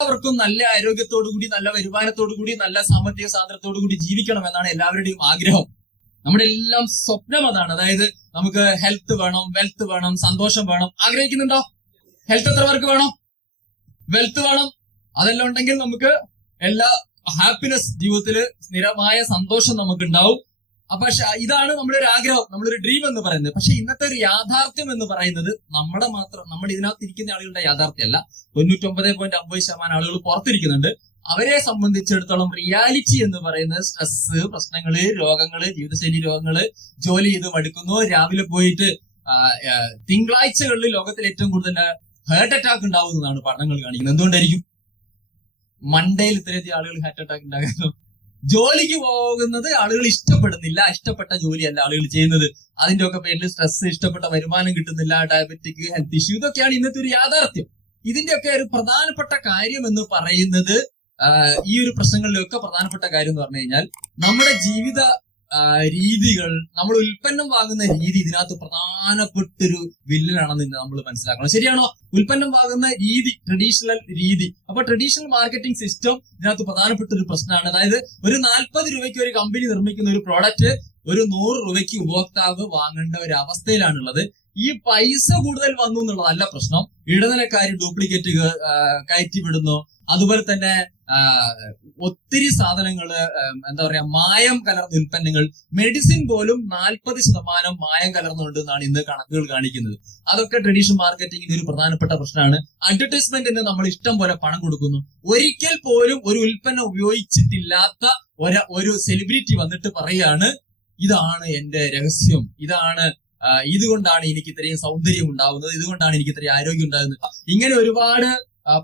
എല്ലാവർക്കും നല്ല ആരോഗ്യത്തോടു കൂടി, നല്ല വരുമാനത്തോടു കൂടി, നല്ല സാമ്പത്തിക സ്വാതന്ത്ര്യത്തോടു കൂടി ജീവിക്കണം എന്നാണ് എല്ലാവരുടെയും ആഗ്രഹം. നമ്മുടെ എല്ലാം സ്വപ്നം അതാണ്. അതായത് നമുക്ക് ഹെൽത്ത് വേണം, വെൽത്ത് വേണം, സന്തോഷം വേണം. ആഗ്രഹിക്കുന്നുണ്ടോ? ഹെൽത്ത് എത്ര പേർക്ക് വേണം? വെൽത്ത് വേണം. അതെല്ലാം ഉണ്ടെങ്കിൽ നമുക്ക് എല്ലാ ഹാപ്പിനെസ്, ജീവിതത്തില് സ്ഥിരമായ സന്തോഷം നമുക്ക് ഉണ്ടാവും. പക്ഷെ ഇതാണ് നമ്മുടെ ഒരു ആഗ്രഹം, നമ്മളൊരു ഡ്രീം എന്ന് പറയുന്നത്. പക്ഷെ ഇന്നത്തെ ഒരു യാഥാർത്ഥ്യം എന്ന് പറയുന്നത് നമ്മുടെ ഇതിനകത്ത് ഇരിക്കുന്ന ആളുകളുടെ യാഥാർത്ഥ്യമല്ല. 99.50% ആളുകൾ പുറത്തിരിക്കുന്നുണ്ട്. അവരെ സംബന്ധിച്ചിടത്തോളം റിയാലിറ്റി എന്ന് പറയുന്നത് സ്ട്രെസ്, പ്രശ്നങ്ങള്, രോഗങ്ങള്, ജീവിതശൈലി രോഗങ്ങള്, ജോലി ചെയ്ത് മടുക്കുന്നു, രാവിലെ പോയിട്ട് തിങ്കളാഴ്ചകളിൽ ലോകത്തിൽ ഏറ്റവും കൂടുതൽ ഹാർട്ട് അറ്റാക്ക് ഉണ്ടാവുന്നതാണ് പഠനങ്ങൾ കാണിക്കുന്നത്. എന്തുകൊണ്ടായിരിക്കും മൺഡേയിൽ ഇത്രയധികം ആളുകൾ ഹാർട്ട് അറ്റാക്ക് ഉണ്ടാകുന്നത്? ജോലിക്ക് പോകുന്നത് ആളുകൾ ഇഷ്ടപ്പെടുന്നില്ല, ഇഷ്ടപ്പെട്ട ജോലിയല്ല ആളുകൾ ചെയ്യുന്നത്. അതിന്റെ ഒക്കെ പേരിൽ സ്ട്രെസ്, ഇഷ്ടപ്പെട്ട വരുമാനം കിട്ടുന്നില്ല, ഡയബറ്റിക്, ഹെൽത്ത് ഇഷ്യൂ, ഇതൊക്കെയാണ് ഇന്നത്തെ ഒരു യാഥാർത്ഥ്യം. ഇതിന്റെയൊക്കെ ഒരു പ്രധാനപ്പെട്ട കാര്യം എന്ന് പറയുന്നത്, ഈ ഒരു പ്രശ്നങ്ങളിലൊക്കെ പ്രധാനപ്പെട്ട കാര്യം എന്ന് പറഞ്ഞു കഴിഞ്ഞാൽ നമ്മുടെ ജീവിത രീതികൾ, നമ്മൾ ഉൽപ്പന്നം വാങ്ങുന്ന രീതി ഇതിനകത്ത് പ്രധാനപ്പെട്ടൊരു വില്ലനാണെന്ന് നമ്മൾ മനസ്സിലാക്കണം. ശരിയാണോ? ഉൽപ്പന്നം വാങ്ങുന്ന രീതി, ട്രഡീഷണൽ രീതി. അപ്പൊ ട്രഡീഷണൽ മാർക്കറ്റിംഗ് സിസ്റ്റം ഇതിനകത്ത് പ്രധാനപ്പെട്ട ഒരു പ്രശ്നമാണ്. അതായത് ഒരു 40 രൂപയ്ക്ക് ഒരു കമ്പനി നിർമ്മിക്കുന്ന ഒരു പ്രോഡക്റ്റ് ഒരു 100 രൂപയ്ക്ക് ഉപഭോക്താവ് വാങ്ങേണ്ട ഒരു അവസ്ഥയിലാണുള്ളത്. ഈ പൈസ കൂടുതൽ വന്നു എന്നുള്ളതല്ല പ്രശ്നം. ഇടനിലക്കാർ ഡ്യൂപ്ലിക്കേറ്റ് കയറ്റി വിടുന്നു. അതുപോലെ തന്നെ ഒത്തിരി സാധനങ്ങള്, എന്താ പറയാ, മായം കലർന്ന ഉൽപ്പന്നങ്ങൾ, മെഡിസിൻ പോലും 40% മായം കലർന്നുണ്ടെന്നാണ് ഇന്ന് കണക്കുകൾ കാണിക്കുന്നത്. അതൊക്കെ ട്രഡീഷണൽ മാർക്കറ്റിംഗിന്റെ ഒരു പ്രധാനപ്പെട്ട പ്രശ്നമാണ്. അഡ്വർടൈസ്മെന്റിന് നമ്മൾ ഇഷ്ടം പോലെ പണം കൊടുക്കുന്നു. ഒരിക്കൽ പോലും ഒരു ഉൽപ്പന്നം ഉപയോഗിച്ചിട്ടില്ലാത്ത ഒരു സെലിബ്രിറ്റി വന്നിട്ട് പറയാണ്, ഇതാണ് എന്റെ രഹസ്യം, ഇതുകൊണ്ടാണ് എനിക്ക് ഇത്രയും സൗന്ദര്യം ഉണ്ടാവുന്നത്, ഇതുകൊണ്ടാണ് എനിക്ക് ഇത്രയും ആരോഗ്യം ഉണ്ടാകുന്നത്. ഇങ്ങനെ ഒരുപാട്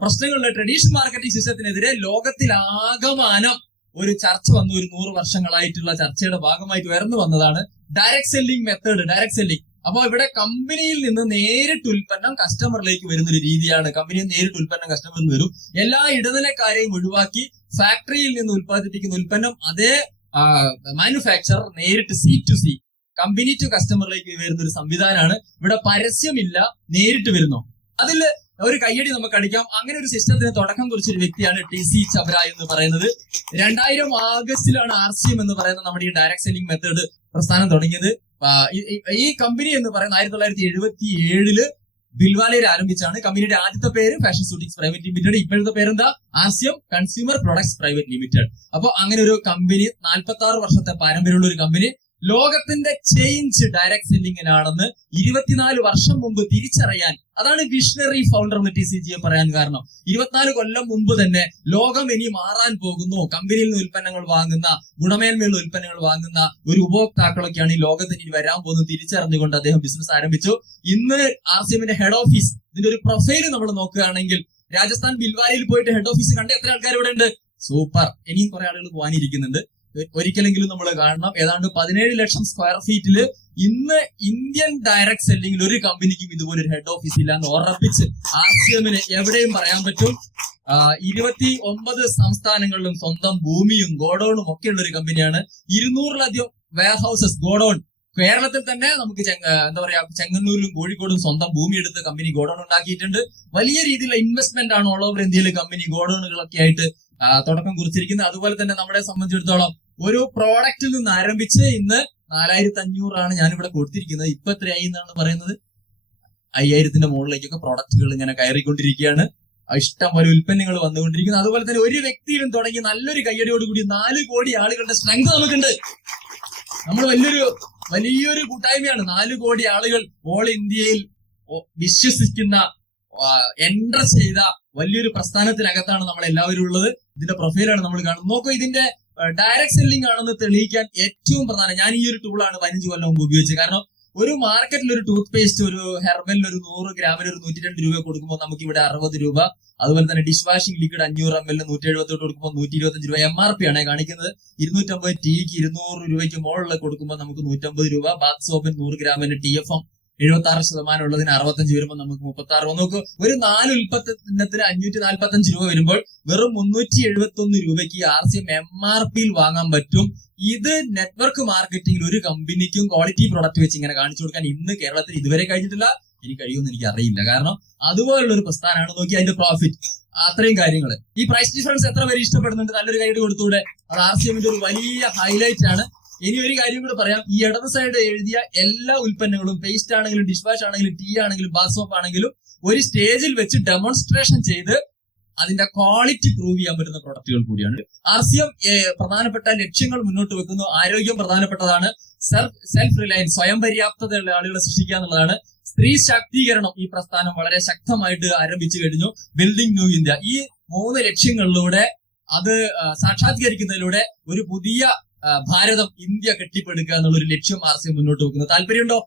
പ്രശ്നങ്ങളുടെ ട്രഡീഷണൽ മാർക്കറ്റിംഗ് സിസ്റ്റത്തിനെതിരെ ലോകത്തിലാകമാനം ഒരു ചർച്ച വന്നു. ഒരു 100 വർഷങ്ങളായിട്ടുള്ള ചർച്ചയുടെ ഭാഗമായിട്ട് ഉയർന്നു വന്നതാണ് direct selling method, direct selling. അപ്പൊ ഇവിടെ കമ്പനിയിൽ നിന്ന് നേരിട്ട് ഉൽപ്പന്നം കസ്റ്റമറിലേക്ക് വരുന്ന ഒരു രീതിയാണ്. കമ്പനിയിൽ നേരിട്ട് ഉൽപ്പന്നം കസ്റ്റമറിൽ വരും. എല്ലാ ഇടനിലക്കാരെയും ഒഴിവാക്കി ഫാക്ടറിയിൽ നിന്ന് ഉൽപ്പാദിപ്പിക്കുന്ന ഉൽപ്പന്നം അതേ മാനുഫാക്ചറർ നേരിട്ട് C2C, കമ്പനി ടു കസ്റ്റമറിലേക്ക് വരുന്ന ഒരു സംവിധാനമാണ്. ഇവിടെ പരസ്യമില്ല, നേരിട്ട് വരുന്നു. അതിൽ ഒരു കയ്യടി നമുക്ക് അടിക്കാം. അങ്ങനെ ഒരു സിസ്റ്റത്തിന് തുടക്കം കുറിച്ചൊരു വ്യക്തിയാണ് TC ചബ്ര എന്ന് പറയുന്നത്. 2000 ആഗസ്റ്റിലാണ് RCM എന്ന് പറയുന്ന നമ്മുടെ ഈ ഡയറക്ട് സെല്ലിംഗ് മെത്തേഡ് പ്രസ്ഥാനം തുടങ്ങിയത്. ഈ കമ്പനി എന്ന് പറയുന്നത് 1977 ബിൽവാലയിൽ ആരംഭിച്ചാണ്. കമ്പനിയുടെ ആദ്യത്തെ പേര് ഫാഷൻ സൂട്ടിങ്സ് പ്രൈവറ്റ് ലിമിറ്റഡ്. ഇപ്പോഴത്തെ പേരെന്താ? RCM consumer products private limited. അപ്പൊ അങ്ങനെ ഒരു കമ്പനി, 46 വർഷത്തെ പാരമ്പര്യമുള്ള ഒരു കമ്പനി, ലോകത്തിന്റെ ചേഞ്ച് ഡയറക്ട് സെല്ലിങ്ങിനാണെന്ന് 24 വർഷം മുമ്പ് തിരിച്ചറിയാൻ, അതാണ് വിഷണറി ഫൗണ്ടർ എന്ന് TCGയെ പറയാൻ കാരണം. 24 കൊല്ലം മുമ്പ് തന്നെ ലോകം ഇനി മാറാൻ പോകുന്നു, കമ്പനിയിൽ നിന്ന് ഉൽപ്പന്നങ്ങൾ വാങ്ങുന്ന, ഗുണമേന്മയുള്ള ഉൽപ്പന്നങ്ങൾ വാങ്ങുന്ന ഒരു ഉപഭോക്താക്കളൊക്കെയാണ് ഈ ലോകത്തിന് ഇനി വരാൻ പോകുന്നത് തിരിച്ചറിഞ്ഞുകൊണ്ട് അദ്ദേഹം ബിസിനസ് ആരംഭിച്ചു. ഇന്ന് RCMന്റെ ഹെഡ് ഓഫീസ്, ഇതിന്റെ ഒരു പ്രൊഫൈല് നമ്മൾ നോക്കുകയാണെങ്കിൽ, രാജസ്ഥാൻ ബിൽവാലയിൽ പോയിട്ട് ഹെഡ് ഓഫീസ് കണ്ട എത്ര ആൾക്കാർ ഇവിടെ ഉണ്ട്? സൂപ്പർ. ഇനിയും കുറെ ആളുകൾ പോകാനിരിക്കുന്നുണ്ട്. ഒരിക്കലെങ്കിലും നമ്മൾ കാണണം. ഏതാണ്ട് 17 ലക്ഷം സ്ക്വയർ ഫീറ്റില് ഇന്ന് ഇന്ത്യൻ ഡയറക്ട് സെല്ലിംഗിൽ ഒരു കമ്പനിക്കും ഇതുപോലെ ഒരു ഹെഡ് ഓഫീസ് ഇല്ല എന്ന് ഉറപ്പിച്ച് RCMന് എവിടെയും പറയാൻ പറ്റും. 29 സംസ്ഥാനങ്ങളിലും സ്വന്തം ഭൂമിയും ഗോഡൌണും ഒക്കെയുള്ള ഒരു കമ്പനിയാണ്. 200-ലധികം വെയർ ഹൗസസ്, ഗോഡൌൺ. കേരളത്തിൽ തന്നെ നമുക്ക് എന്താ പറയാ, ചെങ്ങന്നൂരിലും കോഴിക്കോടും സ്വന്തം ഭൂമി എടുത്ത് കമ്പനി ഗോഡൌൺ ഉണ്ടാക്കിയിട്ടുണ്ട്. വലിയ രീതിയിലുള്ള ഇൻവെസ്റ്റ്മെന്റ് ആണ് ഓൾ ഓവർ ഇന്ത്യയിലെ കമ്പനി ഗോഡൌണുകളൊക്കെ ആയിട്ട് തുടക്കം കുറിച്ചിരിക്കുന്നത്. അതുപോലെ തന്നെ നമ്മളെ സംബന്ധിച്ചിടത്തോളം ഒരു പ്രോഡക്റ്റിൽ നിന്ന് ആരംഭിച്ച് ഇന്ന് 4500 ഞാനിവിടെ കൊടുത്തിരിക്കുന്നത്. ഇപ്പൊ എത്രയായി എന്നാണ് പറയുന്നത്? 5000ന്റെ മുകളിലേക്കൊക്കെ പ്രോഡക്റ്റുകൾ ഇങ്ങനെ കയറിക്കൊണ്ടിരിക്കുകയാണ്. ഇഷ്ടം പോലെ ഉൽപ്പന്നങ്ങൾ വന്നുകൊണ്ടിരിക്കുന്നു. അതുപോലെ തന്നെ ഒരു വ്യക്തിയിലും തുടങ്ങി നല്ലൊരു കയ്യടിയോടുകൂടി 4 കോടി ആളുകളുടെ സ്ട്രെങ്ത് നമുക്കുണ്ട്. നമ്മൾ വലിയൊരു കൂട്ടായ്മയാണ്. 4 കോടി ആളുകൾ ഓൾ ഇന്ത്യയിൽ വിശ്വസിക്കുന്ന, എൻട്ര ചെയ്ത വലിയൊരു പ്രസ്ഥാനത്തിനകത്താണ് നമ്മൾ എല്ലാവരും ഉള്ളത്. ഇതിന്റെ പ്രൊഫൈലാണ് നമ്മൾ കാണുന്നത്. നോക്കൂ, ഇതിന്റെ ഡയറക്ട് സെല്ലിംഗ് ആണെന്ന് തെളിയിക്കാൻ ഏറ്റവും പ്രധാനം, ഞാൻ ഈ ഒരു ടൂളാണ് 15 കൊല്ലം മുമ്പ് ഉപയോഗിച്ചത്. കാരണം ഒരു മാർക്കറ്റിൽ ഒരു ടൂത്ത് പേസ്റ്റ്, ഒരു ഹെർബലിൽ ഒരു 100 ഗ്രാമിന് ഒരു 102 രൂപ കൊടുക്കുമ്പോൾ നമുക്ക് ഇവിടെ 60 രൂപ. അതുപോലെ തന്നെ ഡിഷ് വാഷിംഗ് ലിക്വിഡ് 500 ml 178 കൊടുക്കുമ്പോൾ 125 രൂപ. MRP ആണ് കാണിക്കുന്നത്. 250 ടീക്ക് 200 രൂപയ്ക്ക് മുകളിൽ കൊടുക്കുമ്പോൾ നമുക്ക് 150 രൂപ. ബാത്ത് സോപ്പിന് 100 ഗ്രാമിന് TFM 76% ഉള്ളതിന് 65 വരുമ്പോൾ നമുക്ക് 36. നോക്ക്, ഒരു 4 ഉൽപ്പന്നത്തിന് 545 രൂപ വരുമ്പോൾ വെറും 371 രൂപയ്ക്ക് RCM MRPയിൽ വാങ്ങാൻ പറ്റും. ഇത് നെറ്റ്വർക്ക് മാർക്കറ്റിംഗിൽ ഒരു കമ്പനിക്കും ക്വാളിറ്റി പ്രൊഡക്റ്റ് വെച്ച് ഇങ്ങനെ കാണിച്ചു കൊടുക്കാൻ ഇന്ന് കേരളത്തിൽ ഇതുവരെ കഴിഞ്ഞിട്ടില്ല. എനിക്ക് കഴിയുമെന്ന് എനിക്ക് അറിയില്ല. കാരണം അതുപോലുള്ള ഒരു പ്രസ്ഥാനമാണ്. നോക്കി അതിന്റെ പ്രോഫിറ്റ്, അത്രയും കാര്യങ്ങൾ. ഈ പ്രൈസ് ഡിഫറൻസ് എത്ര പേര് ഇഷ്ടപ്പെടുന്നുണ്ട്? നല്ലൊരു ഗൈഡ് കൊടുത്തൂടെ? അത് RCMന്റെ ഒരു വലിയ ഹൈലൈറ്റ് ആണ്. ഇനി ഒരു കാര്യം കൂടെ പറയാം. ഈ ഇടത് സൈഡ് എഴുതിയ എല്ലാ ഉൽപ്പന്നങ്ങളും, പേസ്റ്റ് ആണെങ്കിലും ഡിഷ് വാഷ് ആണെങ്കിലും ടീ ആണെങ്കിലും ബാത്ത് സോപ്പ് ആണെങ്കിലും, ഒരു സ്റ്റേജിൽ വെച്ച് ഡെമോൺസ്ട്രേഷൻ ചെയ്ത് അതിന്റെ ക്വാളിറ്റി പ്രൂവ് ചെയ്യാൻ പറ്റുന്ന പ്രൊഡക്റ്റുകൾ കൂടിയാണ്. RCM പ്രധാനപ്പെട്ട ലക്ഷ്യങ്ങൾ മുന്നോട്ട് വെക്കുന്നു. ആരോഗ്യം പ്രധാനപ്പെട്ടതാണ്. സെൽഫ് റിലയൻസ്, സ്വയം പര്യാപ്തതയുള്ള ആളുകളെ സൃഷ്ടിക്കുക എന്നുള്ളതാണ്. സ്ത്രീ ശാക്തീകരണം ഈ പ്രസ്ഥാനം വളരെ ശക്തമായിട്ട് ആരംഭിച്ചു കഴിഞ്ഞു. ബിൽഡിംഗ് ന്യൂ ഇന്ത്യ, ഈ 3 ലക്ഷ്യങ്ങളിലൂടെ അത് സാക്ഷാത്കരിക്കുന്നതിലൂടെ ഒരു പുതിയ ഭാരതം, ഇന്ത്യ കെട്ടിപ്പടുക്കുക എന്നുള്ളൊരു ലക്ഷ്യം RCM മുന്നോട്ട് വെക്കുന്നു. താല്പര്യമുണ്ടോ?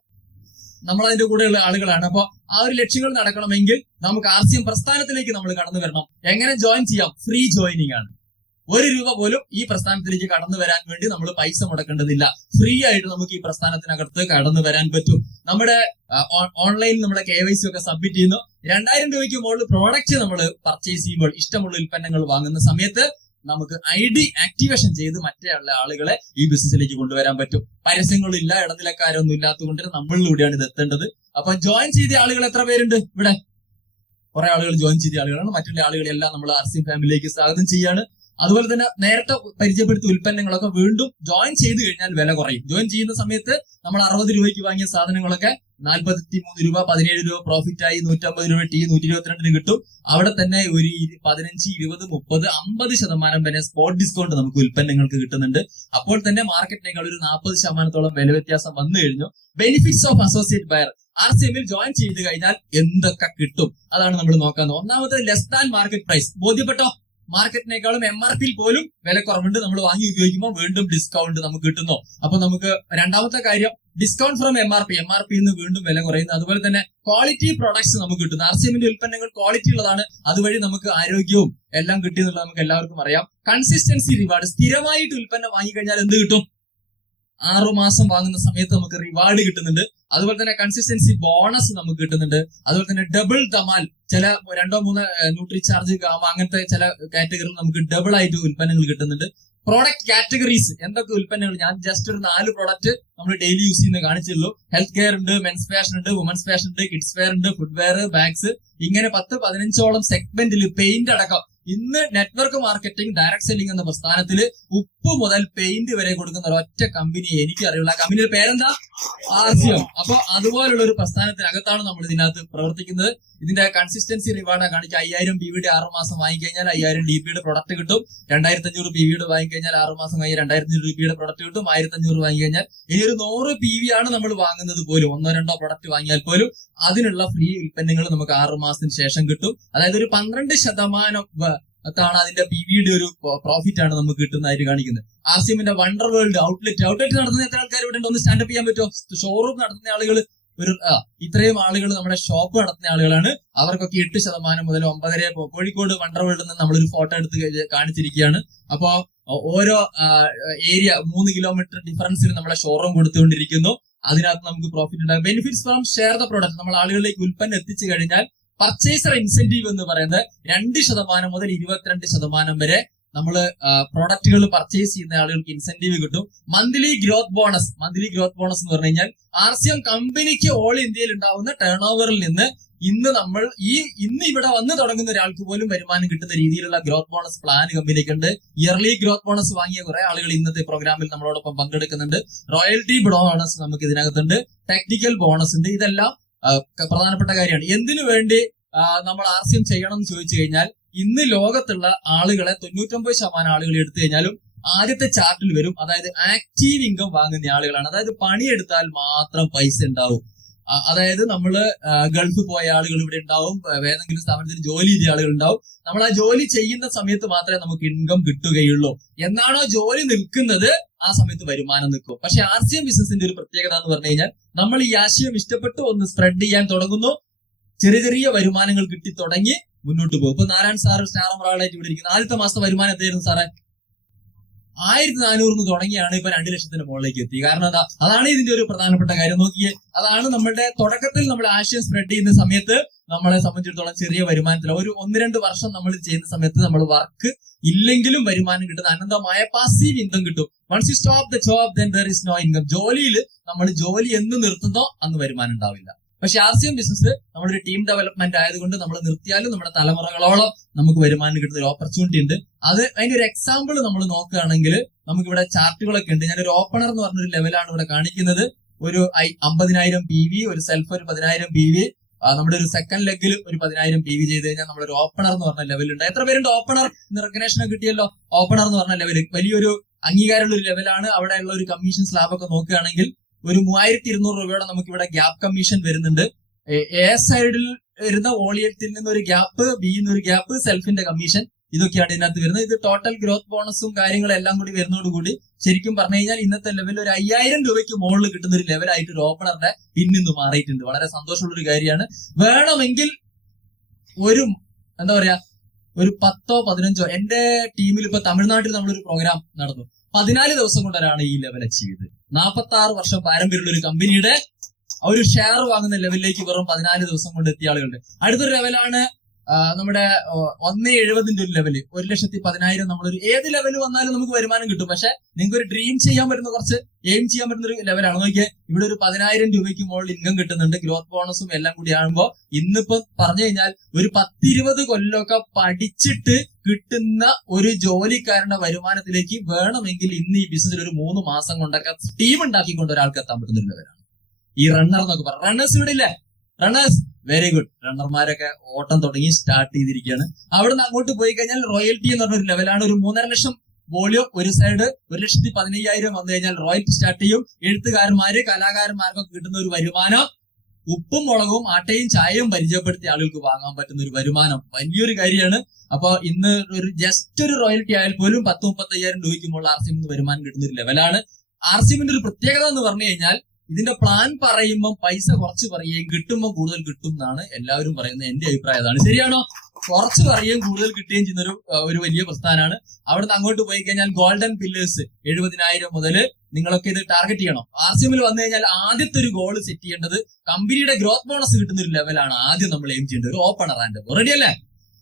നമ്മൾ അതിന്റെ കൂടെയുള്ള ആളുകളാണ്. അപ്പൊ ആ ഒരു ലക്ഷ്യങ്ങൾ നടക്കണമെങ്കിൽ നമുക്ക് RCM പ്രസ്ഥാനത്തിലേക്ക് നമ്മൾ കടന്നു വരണം. എങ്ങനെ ജോയിൻ ചെയ്യാം? ഫ്രീ ജോയിനിങ് ആണ്. 1 രൂപ പോലും ഈ പ്രസ്ഥാനത്തിലേക്ക് കടന്നു വരാൻ വേണ്ടി നമ്മൾ പൈസ മുടക്കേണ്ടതില്ല. ഫ്രീ ആയിട്ട് നമുക്ക് ഈ പ്രസ്ഥാനത്തിനകത്ത് കടന്നു വരാൻ പറ്റും. നമ്മുടെ ഓൺലൈനിൽ നമ്മുടെ KYC ഒക്കെ സബ്മിറ്റ് ചെയ്യുന്നു. 2000 രൂപയ്ക്ക് മുകളിൽ പ്രോഡക്റ്റ് നമ്മൾ പർച്ചേസ് ചെയ്യുമ്പോൾ, ഇഷ്ടമുള്ള ഉൽപ്പന്നങ്ങൾ വാങ്ങുന്ന സമയത്ത് നമുക്ക് ID ആക്ടിവേഷൻ ചെയ്ത് മറ്റേ ആളുകളെ ഈ ബിസിനസ്സിലേക്ക് കൊണ്ടുവരാൻ പറ്റും. പരസ്യങ്ങളില്ല, ഇടനിലക്കാരൊന്നും ഇല്ലാത്തതുകൊണ്ട് നമ്മളിലൂടെയാണ് ഇത് എത്തേണ്ടത്. അപ്പൊ ജോയിൻ ചെയ്ത ആളുകൾ എത്ര പേരുണ്ട് ഇവിടെ? കുറെ ആളുകൾ ജോയിൻ ചെയ്ത ആളുകളാണ്. മറ്റുള്ള ആളുകളെല്ലാം നമ്മൾ RCM ഫാമിലിയിലേക്ക് സ്വാഗതം ചെയ്യാണ്. അതുപോലെ തന്നെ നേരത്തെ പരിചയപ്പെടുത്തിയ ഉൽപ്പന്നങ്ങളൊക്കെ വീണ്ടും ജോയിൻ ചെയ്ത് കഴിഞ്ഞാൽ വില കുറയും. ജോയിൻ ചെയ്യുന്ന സമയത്ത് നമ്മൾ 60 രൂപയ്ക്ക് വാങ്ങിയ സാധനങ്ങളൊക്കെ 43 രൂപ, 17 രൂപ പ്രോഫിറ്റ് ആയി 150 രൂപ ടീ 122 കിട്ടും. അവിടെ തന്നെ ഒരു 15, 20, 30, 50% വരെ സ്പോട്ട് ഡിസ്കൗണ്ട് നമുക്ക് ഉൽപ്പന്നങ്ങൾക്ക് കിട്ടുന്നുണ്ട്. അപ്പോൾ തന്നെ മാർക്കറ്റിനേക്കാൾ ഒരു 40% വില വ്യത്യാസം വന്നു കഴിഞ്ഞു. ബെനിഫിറ്റ്സ് ഓഫ് അസോസിയേറ്റ് ബയർ, RCMൽ ജോയിൻ ചെയ്ത് കഴിഞ്ഞാൽ എന്തൊക്കെ കിട്ടും അതാണ് നമ്മൾ നോക്കുന്നത്. ഒന്നാമത് ലെസ് ദാൻ മാർക്കറ്റ് പ്രൈസ്. ബോധ്യപ്പെട്ടോ? മാർക്കറ്റിനേക്കാളും MRP പോലും വില കുറവുണ്ട്. നമ്മൾ വാങ്ങി ഉപയോഗിക്കുമ്പോൾ വീണ്ടും ഡിസ്കൗണ്ട് നമുക്ക് കിട്ടുന്നു. അപ്പൊ നമുക്ക് രണ്ടാമത്തെ കാര്യം, ഡിസ്കൗണ്ട് ഫ്രം MRP നിന്ന് വീണ്ടും വില കുറയുന്നു. അതുപോലെ തന്നെ ക്വാളിറ്റി പ്രോഡക്ട്സ് നമുക്ക് കിട്ടുന്നു. RCMന്റെ ഉൽപ്പന്നങ്ങൾ ക്വാളിറ്റി ഉള്ളതാണ്. അതുവഴി നമുക്ക് ആരോഗ്യവും എല്ലാം കിട്ടിയെന്നുള്ളത് നമുക്ക് എല്ലാവർക്കും അറിയാം. കൺസിസ്റ്റൻസി റിവാർഡ്, സ്ഥിരമായിട്ട് ഉൽപ്പന്നം വാങ്ങിക്കഴിഞ്ഞാൽ എന്ത് കിട്ടും? 6 മാസം വാങ്ങുന്ന സമയത്ത് നമുക്ക് റിവാർഡ് കിട്ടുന്നുണ്ട്. അതുപോലെ തന്നെ കൺസിസ്റ്റൻസി ബോണസ് നമുക്ക് കിട്ടുന്നുണ്ട്. അതുപോലെ തന്നെ ഡബിൾ ധമാൽ, ചില 2-3 ന്യൂട്രി ചാർജ് ഗാമ അങ്ങനത്തെ ചില കാറ്റഗറിയിൽ നമുക്ക് ഡബിൾ ആയിട്ട് ഉൽപ്പന്നങ്ങൾ കിട്ടുന്നുണ്ട്. പ്രോഡക്റ്റ് കാറ്റഗറീസ്, എന്തൊക്കെ ഉൽപ്പന്നങ്ങൾ, ഞാൻ ജസ്റ്റ് ഒരു 4 പ്രോഡക്റ്റ് നമ്മൾ ഡെയിലി യൂസ് ചെയ്യുന്ന കാണിച്ചുള്ളൂ. ഹെൽത്ത് കെയർ ഉണ്ട്, മെൻസ് ഫാഷൻ ഉണ്ട്, വുമൻസ് ഫാഷൻ ഉണ്ട്, കിഡ്സ് വെയർ ഉണ്ട്, ഫുഡ് വെയർ, ബാഗ്സ്, ഇങ്ങനെ 10-15ഓളം സെഗ്മെന്റിൽ പെയിന്റ് അടക്കം. ഇന്ന് നെറ്റ്വർക്ക് മാർക്കറ്റിംഗ്, ഡയറക്ട് സെല്ലിംഗ് എന്ന പ്രസ്ഥാനത്തിൽ ഉപ്പ് മുതൽ പെയിന്റ് വരെ കൊടുക്കുന്ന ഒരൊറ്റ കമ്പനി എനിക്ക് അറിയുള്ള. ആ കമ്പനിയുടെ പേരെന്താ? RCM. അപ്പൊ അതുപോലുള്ള ഒരു പ്രസ്ഥാനത്തിനകത്താണ് നമ്മൾ ഇതിനകത്ത് പ്രവർത്തിക്കുന്നത്. ഇതിന്റെ കൺസിസ്റ്റൻസി റിവാർഡ് കാണിക്കുക. 5000 PVയുടെ 6 മാസം വാങ്ങിക്കഴിഞ്ഞാൽ 5000 DPയുടെ പ്രൊഡക്റ്റ് കിട്ടും. 2500 PVയുടെ വാങ്ങിക്കഴിഞ്ഞാൽ 6 മാസം കഴിഞ്ഞ് 2500 DPയുടെ പ്രൊഡക്റ്റ് കിട്ടും. 1500 വാങ്ങിക്കഴിഞ്ഞാൽ ഇനി ഒരു 100 PV ആണ് നമ്മൾ വാങ്ങുന്നത് പോലും, 1-2 പ്രൊഡക്റ്റ് വാങ്ങിയാൽ പോലും അതിനുള്ള ഫ്രീ ഉൽപ്പന്നങ്ങൾ നമുക്ക് 6 മാസത്തിന് ശേഷം കിട്ടും. അതായത് ഒരു 12% ാണ് അതിന്റെ PVയുടെ ഒരു പ്രോഫിറ്റ് ആണ് നമുക്ക് കിട്ടുന്നതായിട്ട് കാണിക്കുന്നത്. RCMന്റെ വണ്ടർ വേൾഡ് ഔട്ട്ലെറ്റ് നടത്തുന്ന എത്ര ആൾക്കാർ ഇവിടെ ഒന്ന് സ്റ്റാൻഡപ്പ് ചെയ്യാൻ പറ്റുമോ? ഷോറൂം നടത്തുന്ന ആളുകൾ ഇത്രയും ആളുകൾ നമ്മുടെ ഷോപ്പ് നടത്തുന്ന ആളുകളാണ്. അവർക്കൊക്കെ 8% മുതൽ 9.5. കോഴിക്കോട് വണ്ടർ വേൾഡിൽ നിന്ന് നമ്മളൊരു ഫോട്ടോ എടുത്ത് കാണിച്ചിരിക്കുകയാണ്. അപ്പോ ഓരോ ഏരിയ 3 കിലോമീറ്റർ ഡിഫറൻസിൽ നമ്മളെ ഷോറൂം കൊടുത്തുകൊണ്ടിരിക്കുന്നു. അതിനകത്ത് നമുക്ക് പ്രോഫിറ്റ് ഉണ്ടാകും. Benefits from share the product, നമ്മൾ ആളുകളിലേക്ക് ഉൽപ്പന്നം എത്തിച്ചു കഴിഞ്ഞാൽ പർച്ചേസർ ഇൻസെന്റീവ് എന്ന് പറയുന്നത് 2% മുതൽ 22% വരെ നമ്മൾ പ്രോഡക്റ്റുകൾ പർച്ചേസ് ചെയ്യുന്ന ആളുകൾക്ക് ഇൻസെന്റീവ് കിട്ടും. മന്ത്ലി ഗ്രോത്ത് ബോണസ് എന്ന് പറഞ്ഞു കഴിഞ്ഞാൽ RCM കമ്പനിക്ക് ഓൾ ഇന്ത്യയിൽ ഉണ്ടാവുന്ന ടേൺ ഓവറിൽ നിന്ന് ഇന്ന് ഇവിടെ വന്ന് തുടങ്ങുന്ന ഒരാൾക്ക് പോലും വരുമാനം കിട്ടുന്ന രീതിയിലുള്ള ഗ്രോത്ത് ബോണസ് പ്ലാൻ കമ്പനിക്കുണ്ട്. ഇയർലി ഗ്രോത്ത് ബോണസ് വാങ്ങിയ കുറെ ആളുകൾ ഇന്നത്തെ പ്രോഗ്രാമിൽ നമ്മളോടൊപ്പം പങ്കെടുക്കുന്നുണ്ട്. റോയൽറ്റി ബോണസ് നമുക്ക് ഇതിനകത്തുണ്ട്. ടെക്നിക്കൽ ബോണസ് ഉണ്ട്. ഇതെല്ലാം പ്രധാനപ്പെട്ട കാര്യമാണ്. എന്തിനു വേണ്ടി നമ്മൾ RCM ചെയ്യണം എന്ന് ചോദിച്ചു കഴിഞ്ഞാൽ, ഇന്ന് ലോകത്തുള്ള ആളുകളെ 99% ആളുകൾ എടുത്തു കഴിഞ്ഞാലും ആദ്യത്തെ ചാർട്ടിൽ വരും. അതായത് ആക്റ്റീവ് ഇൻകം വാങ്ങുന്ന ആളുകളാണ്. അതായത് പണിയെടുത്താൽ മാത്രം പൈസ ഉണ്ടാവും. അതായത് നമ്മള് ഗൾഫ് പോയ ആളുകൾ ഇവിടെ ഉണ്ടാവും, ഏതെങ്കിലും സ്ഥാപനത്തിൽ ജോലി ചെയ്ത ആളുകൾ ഉണ്ടാവും. നമ്മൾ ആ ജോലി ചെയ്യുന്ന സമയത്ത് മാത്രമേ നമുക്ക് ഇൻകം കിട്ടുകയുള്ളൂ. എന്നാണോ ജോലി നിൽക്കുന്നത് ആ സമയത്ത് വരുമാനം നിൽക്കും. പക്ഷെ RCM ബിസിനസിന്റെ ഒരു പ്രത്യേകത എന്ന് പറഞ്ഞു കഴിഞ്ഞാൽ, നമ്മൾ ഈ ആശയം ഇഷ്ടപ്പെട്ട് ഒന്ന് സ്പ്രെഡ് ചെയ്യാൻ തുടങ്ങുന്നു, ചെറിയ ചെറിയ വരുമാനങ്ങൾ കിട്ടി തുടങ്ങി മുന്നോട്ട് പോകും. ഇപ്പൊ നാരായൺ സാർ സ്റ്റാർ ഒരാളായിട്ട് ഇവിടെ ഇരിക്കുന്നത്. ആദ്യത്തെ മാസത്തെ വരുമാനം എത്രയായിരുന്നു സാറേ? 1400 തുടങ്ങിയാണ് ഇപ്പൊ 2 ലക്ഷത്തിന് മുകളിലേക്ക് എത്തി. കാരണം എന്താ? അതാണ് ഇതിന്റെ ഒരു പ്രധാനപ്പെട്ട കാര്യം. നോക്കിയേ, അതാണ് നമ്മളുടെ തുടക്കത്തിൽ നമ്മൾ ആശയം സ്പ്രെഡ് ചെയ്യുന്ന സമയത്ത് നമ്മളെ സംബന്ധിച്ചിടത്തോളം ചെറിയ വരുമാനത്തിൽ ഒരു 1-2 വർഷം നമ്മൾ ചെയ്യുന്ന സമയത്ത് നമ്മൾ വർക്ക് ഇല്ലെങ്കിലും വരുമാനം കിട്ടുന്ന അനന്തമായ പാസീവ് ഇൻകം കിട്ടും. Once you stop the job then there is no income. ജോലിയിൽ നമ്മൾ ജോലി എന്ന് നിർത്തുന്നോ അന്ന് വരുമാനം ഉണ്ടാവില്ല. പക്ഷെ RCM ബിസിനസ് നമ്മളൊരു ടീം ഡെവലപ്മെന്റ് ആയതുകൊണ്ട് നമ്മൾ നിർത്തിയാലും നമ്മുടെ തലമുറകളോളം നമുക്ക് വരുമാനം കിട്ടുന്ന ഒരു ഓപ്പർച്യൂണിറ്റി ഉണ്ട്. അതിന്റെ ഒരു എക്സാമ്പിൾ നമ്മൾ നോക്കുകയാണെങ്കിൽ നമുക്കിവിടെ ചാർട്ടുകളൊക്കെ ഉണ്ട്. ഞാനൊരു ഓപ്പണർ എന്ന് പറഞ്ഞൊരു ലെവലാണ് ഇവിടെ കാണിക്കുന്നത്. ഒരു 50,000 PV, ഒരു സെൽഫ് ഒരു 10,000 PV, നമ്മുടെ ഒരു സെക്കൻഡ് ലെഗിൽ ഒരു 10,000 PV ചെയ്ത് കഴിഞ്ഞാൽ നമ്മളൊരു ഓപ്പണർ എന്ന് പറഞ്ഞ ലെവലുണ്ട്. എത്ര പേരുണ്ട് ഓപ്പണർ? റെക്കഗ്നേഷൻ കിട്ടിയല്ലോ. ഓപ്പണർ എന്ന് പറഞ്ഞ ലെവൽ വലിയൊരു അംഗീകാരമുള്ള ഒരു ലെവലാണ്. അവിടെയുള്ള ഒരു കമ്മീഷൻ സ്ലാബ് ഒക്കെ നോക്കുകയാണെങ്കിൽ ഒരു 3,200 രൂപയുടെ നമുക്ക് ഇവിടെ ഗ്യാപ്പ് കമ്മീഷൻ വരുന്നുണ്ട്. എ സൈഡിൽ വരുന്ന വോളിയത്തിൽ നിന്നൊരു ഗ്യാപ്പ്, ബി എന്നൊരു ഗ്യാപ്പ്, സെൽഫിന്റെ കമ്മീഷൻ, ഇതൊക്കെയാണ് ഇതിനകത്ത് വരുന്നത്. ഇത് ടോട്ടൽ ഗ്രോത്ത് ബോണസും കാര്യങ്ങളും എല്ലാം കൂടി വരുന്നതോടുകൂടി ശരിക്കും പറഞ്ഞു കഴിഞ്ഞാൽ ഇന്നത്തെ ലെവലിൽ ഒരു 5,000 രൂപയ്ക്ക് മുകളിൽ കിട്ടുന്ന ഒരു ലെവലായിട്ട് ഒരു ഓപ്പണറുടെ പിന്നിന്ന് മാറിയിട്ടുണ്ട്. വളരെ സന്തോഷമുള്ള ഒരു കാര്യമാണ്. വേണമെങ്കിൽ ഒരു എന്താ പറയാ ഒരു 10 15 എന്റെ ടീമിൽ ഇപ്പൊ തമിഴ്നാട്ടിൽ നമ്മളൊരു പ്രോഗ്രാം നടന്നു. 14 ദിവസം കൊണ്ടൊരാണ് ഈ ലെവൽ അച്ചീവ് ചെയ്തത്. 46 വർഷം പാരമ്പര്യമുള്ള ഒരു കമ്പനിയുടെ ഒരു ഷെയർ വാങ്ങുന്ന ലെവലിലേക്ക് വെറും 14 ദിവസം കൊണ്ട് എത്തിയ ആളുകളുണ്ട്. അടുത്തൊരു ലെവലാണ് നമ്മുടെ 1.70 ഒരു ലെവല്, 1,10,000. നമ്മളൊരു ഏത് ലെവൽ വന്നാലും നമുക്ക് വരുമാനം കിട്ടും. പക്ഷെ നിങ്ങൾക്ക് ഒരു ഡ്രീം ചെയ്യാൻ പറ്റുന്ന, കുറച്ച് എയിം ചെയ്യാൻ പറ്റുന്ന ഒരു ലെവലാണ്. നോക്കിയാൽ ഇവിടെ ഒരു 10,000 രൂപയ്ക്ക് മുകളിൽ ഇൻകം കിട്ടുന്നുണ്ട്. ഗ്രോത്ത് ബോണസും എല്ലാം കൂടി ആകുമ്പോൾ ഇന്നിപ്പോ പറഞ്ഞു കഴിഞ്ഞാൽ ഒരു 10-20 കൊല്ലമൊക്കെ പഠിച്ചിട്ട് കിട്ടുന്ന ഒരു ജോലിക്കാരന്റെ വരുമാനത്തിലേക്ക് വേണമെങ്കിൽ ഇന്ന് ഈ ബിസിനസ്സിൽ ഒരു 3 മാസം കൊണ്ടൊക്കെ ടീം ഉണ്ടാക്കിക്കൊണ്ട് ഒരാൾക്ക് എത്താൻ പറ്റുന്ന ഒരു ലെവലാണ് ഈ റണ്ണർ എന്നൊക്കെ പറയാം. റണ്ണേഴ്സ് ഇവിടെ ഇല്ലേ? Runners very good. റണ്ണർമാരൊക്കെ ഓട്ടം തുടങ്ങി സ്റ്റാർട്ട് ചെയ്തിരിക്കുകയാണ്. അവിടുന്ന് അങ്ങോട്ട് പോയി കഴിഞ്ഞാൽ റോയൽറ്റി എന്ന് പറഞ്ഞ ഒരു ലെവലാണ്. ഒരു 3.5 ലക്ഷം വോളിയോ ഒരു സൈഡ്, 1,15,000 വന്നു കഴിഞ്ഞാൽ റോയൽറ്റി സ്റ്റാർട്ട് ചെയ്യും. എഴുത്തുകാരന്മാര്, കലാകാരന്മാർക്കൊക്കെ കിട്ടുന്ന ഒരു വരുമാനം, ഉപ്പും മുളകും ആട്ടയും ചായയും പരിചയപ്പെടുത്തിയ ആളുകൾക്ക് വാങ്ങാൻ പറ്റുന്ന ഒരു വരുമാനം വലിയൊരു കാര്യമാണ്. അപ്പൊ ഇന്ന് ഒരു ജസ്റ്റ് ഒരു റോയൽറ്റി ആയാൽ പോലും 10-35,000 രൂപയ്ക്ക് മുകളിൽ RCM വരുമാനം കിട്ടുന്ന ഒരു ലെവലാണ്. RCMന്റെ ഒരു പ്രത്യേകത എന്ന് പറഞ്ഞു കഴിഞ്ഞാൽ ഇതിന്റെ പ്ലാൻ പറയുമ്പോൾ പൈസ കുറച്ച് പറയുകയും കിട്ടുമ്പോൾ കൂടുതൽ കിട്ടും എന്നാണ് എല്ലാവരും പറയുന്നത്. എന്റെ അഭിപ്രായം അതാണ്. ശരിയാണോ? കുറച്ച് പറയുകയും കൂടുതൽ കിട്ടുകയും ചെയ്യുന്ന ഒരു വലിയ പ്രസ്ഥാനമാണ്. അവിടുന്ന് അങ്ങോട്ട് പോയി കഴിഞ്ഞാൽ ഗോൾഡൻ പില്ലേഴ്സ് 70,000 മുതൽ നിങ്ങളൊക്കെ ഇത് ടാർഗറ്റ് ചെയ്യണം. RCM വന്നു കഴിഞ്ഞാൽ ആദ്യത്തെ ഒരു ഗോൾ സെറ്റ് ചെയ്യേണ്ടത് കമ്പനിയുടെ ഗ്രോത്ത് ബോണസ് കിട്ടുന്ന ഒരു ലെവലാണ് ആദ്യം നമ്മൾ എയിം ചെയ്യേണ്ടത്. ഒരു ഓപ്പണർ ആൻഡ് അബോ റെഡി അല്ലേ?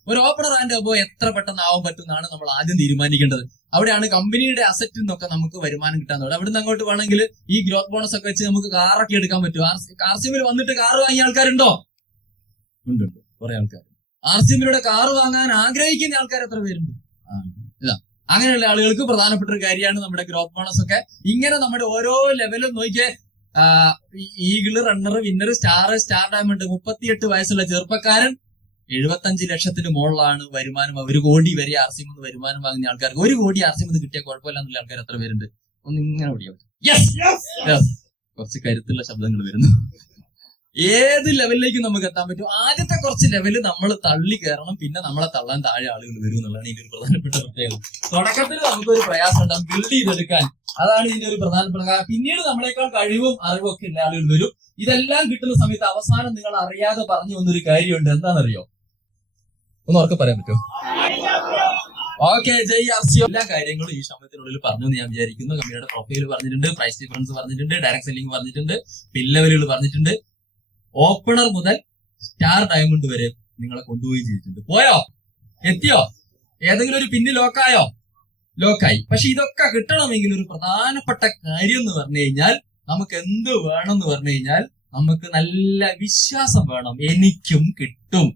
ഒരു ഓപ്പണർ ആൻഡ് അബോ എത്ര പെട്ടെന്ന് ആവാൻ പറ്റുന്നതാണ് നമ്മൾ ആദ്യം തീരുമാനിക്കേണ്ടത്. അവിടെയാണ് കമ്പനിയുടെ അസറ്റിൽ നിന്നൊക്കെ നമുക്ക് വരുമാനം കിട്ടാൻ തുടങ്ങും. അവിടുന്ന് അങ്ങോട്ട് വേണമെങ്കിൽ ഈ ഗ്രോത്ത് ബോണസ് ഒക്കെ വെച്ച് നമുക്ക് കാറൊക്കെ എടുക്കാൻ പറ്റും. RCM വന്നിട്ട് കാർ വാങ്ങിയ ആൾക്കാരുണ്ടോ? ഉണ്ട്, കുറെ ആൾക്കാർ. RCM കാർ വാങ്ങാൻ ആഗ്രഹിക്കുന്ന ആൾക്കാർ എത്ര പേരുണ്ട്? ഇതാ, അങ്ങനെയുള്ള ആളുകൾക്ക് പ്രധാനപ്പെട്ട ഒരു കാര്യമാണ് നമ്മുടെ ഗ്രോത്ത് ബോണസ് ഒക്കെ. ഇങ്ങനെ നമ്മുടെ ഓരോ ലെവലും നോക്കിയേ, eagle, runner, winner, star diamond, 38 വയസ്സുള്ള ചെറുപ്പക്കാരൻ 75 ലക്ഷത്തിന് മുകളിലാണ് വരുമാനം. 1 കോടി വരെ RCM വരുമാനം വാങ്ങുന്ന ആൾക്കാർക്ക് 1 കോടി RCM കിട്ടിയ കുഴപ്പമില്ല എന്നുള്ള ആൾക്കാർ എത്ര പേരുണ്ട്? ഒന്ന് ഇങ്ങനെ ഓടിയാൽ കുറച്ച് കരുത്തുള്ള ശബ്ദങ്ങൾ വരുന്നു. ഏത് ലെവലിലേക്ക് നമുക്ക് എത്താൻ പറ്റും? ആദ്യത്തെ കുറച്ച് ലെവല് നമ്മൾ തള്ളി കയറണം, പിന്നെ നമ്മളെ തള്ളാൻ താഴെ ആളുകൾ വരും എന്നുള്ളതാണ് ഇതിന്റെ ഒരു പ്രധാനപ്പെട്ട പ്രത്യേകത. തുടക്കത്തിൽ നമുക്കൊരു പ്രയാസം ഉണ്ടാകും ബിൽഡ് ചെയ്തെടുക്കാൻ. അതാണ് ഇതിന്റെ ഒരു പ്രധാനപ്പെട്ട കാരണം. പിന്നീട് നമ്മളെക്കാൾ കഴിവും അറിവും ഒക്കെ ഉള്ള ആളുകൾ വരും. ഇതെല്ലാം കിട്ടുന്ന സമയത്ത് അവസാനം നിങ്ങൾ അറിയാതെ പറഞ്ഞു വന്നൊരു കാര്യമുണ്ട്. എന്താണെന്നറിയോ? ഒന്ന് ഉറക്കെ പറയാൻ പറ്റുമോ? ഓക്കെ, ജയ് RCM. എല്ലാ കാര്യങ്ങളും ഈ സമയത്തിനുള്ളിൽ പറഞ്ഞു എന്ന് ഞാൻ വിചാരിക്കുന്നു. കമ്പനിയുടെ പ്രൊഫൈൽ പറഞ്ഞിട്ടുണ്ട്, പ്രൈസ് ഡിഫറൻസ് പറഞ്ഞിട്ടുണ്ട്, ഡയറക്ട് സെല്ലിംഗ് പറഞ്ഞിട്ടുണ്ട്, പിൻ ലെവലുകൾ പറഞ്ഞിട്ടുണ്ട്. ഓപ്പണർ മുതൽ സ്റ്റാർ ഡയമണ്ട് വരെ നിങ്ങളെ കൊണ്ടുപോയി ചെയ്തിട്ടുണ്ട്. പോയോ? എത്തിയോ? ഏതെങ്കിലും ഒരു പിന്ന് ലോക്കായോ? ലോക്കായി. പക്ഷെ ഇതൊക്കെ കിട്ടണമെങ്കിൽ ഒരു പ്രധാനപ്പെട്ട കാര്യം എന്ന് പറഞ്ഞു കഴിഞ്ഞാൽ നമുക്ക് എന്ത് വേണം എന്ന് പറഞ്ഞു കഴിഞ്ഞാൽ നമുക്ക് നല്ല വിശ്വാസം വേണം. എനിക്കും കിട്ടും.